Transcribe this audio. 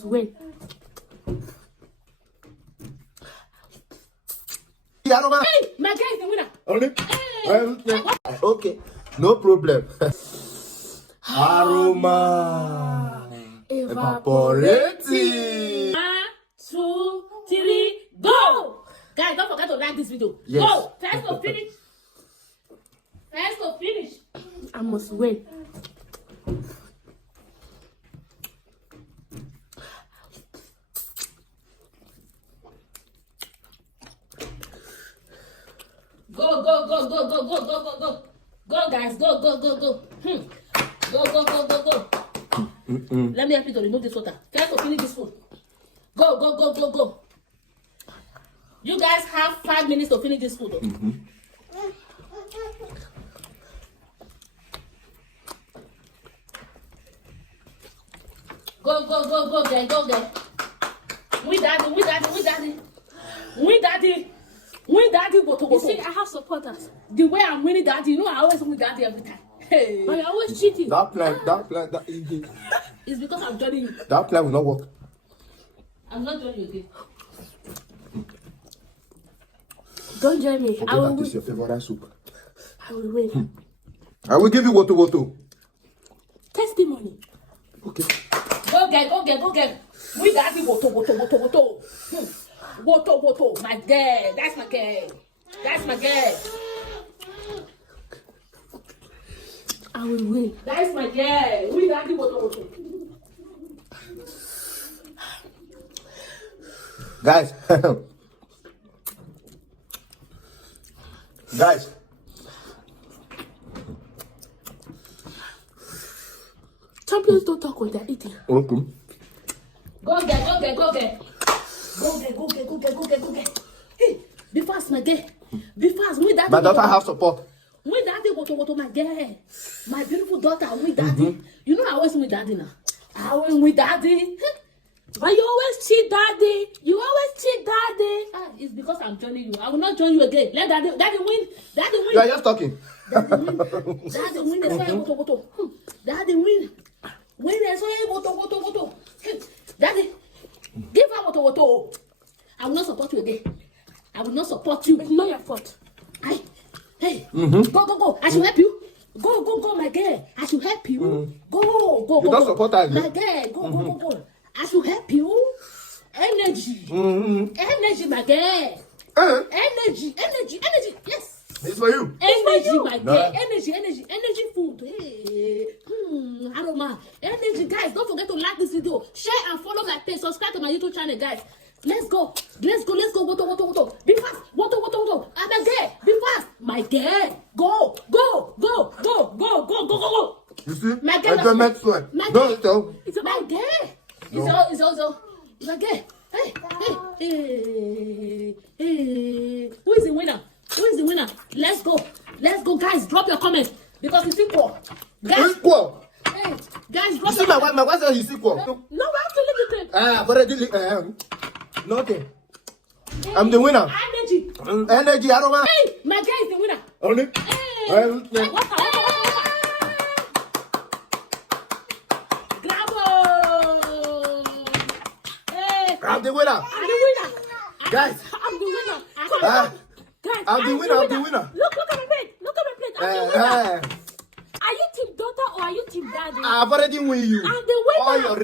must win. Hey, my guy is the winner. Only? Okay, no problem. Aroma evaporating. 1, 2, 3, go! Guys, don't forget to like this video. Yes. Go! First to finish. First to finish. I must win. Go, go, go, go, go, go, go, go, go. Go, guys, go, go, go, go. Go, go, go, go, go. Let me help you to remove this water. First to finish this food. Go, go, go, go, go. You guys have 5 minutes to finish this food. Go, go, go, go, girl, go, girl. We daddy, we daddy, we daddy. We daddy. Win daddy, you see, I have supporters. The way I'm winning daddy, you know, I always win daddy every time. Hey, but you're always cheating. That plan, it's because I'm joining you. That plan will not work. I'm not joining you again. Don't join me. Okay, I will that is win. your favorite soup. I will win. I will give you woto. Testimony. Okay. Go get, go get, go get. We daddy, woto. Woto, my girl. That's my girl. That's my girl. I will win. That's my girl. We daddy, woto. Guys. Guys. Champions don't talk when they're eating. Okay. Go get. Go get. Hey, be fast, my girl. Be fast. We daddy. My daughter have support. We daddy, woto, my girl. My beautiful daughter, we daddy. You know I always with daddy now. I always with daddy. But you always cheat daddy. Ah, it's because I'm joining you. I will not join you again. Let daddy win. Daddy win. You are just talking. Daddy win. That's why woto. Daddy win. Win, that's why woto. Daddy, give her woto. I will not support you again. I will not support you. It's not your fault. Hey, go. I should help you. Go, my girl. I should help you. Go. You don't support her My again. girl, go. I should help you. Energy, my girl. Energy. Yes. It's for you. Energy, my girl. No. Energy food. Hey. Aroma. Energy, guys. Don't forget to like this video, share and follow my page. Subscribe to my YouTube channel, guys. Let's go. Woto. Be fast. Woto. I'm a girl. Be fast. My girl. Go. You see? My girl. I don't make sweat. No. It's my girl. No. It's also my girl. Hey. Who is the winner? Let's go, guys. Drop your comments because it's equal. Guys, Equal. hey, guys, You drop see your my wife said he's equal. No, we have to leave the clip. But I didn't. Nothing. I'm the winner. Energy. Energy, aroma. Hey, my guy is the winner. Only? Hey. Waka. Bravo. Hey. I'm the winner. I'm the winner. Guys. I'm the winner. Come on. Guys, I'm the winner. Look at my plate. I'm the winner. Are you team daughter or are you team daddy? I've already win you. I'm the winner. All your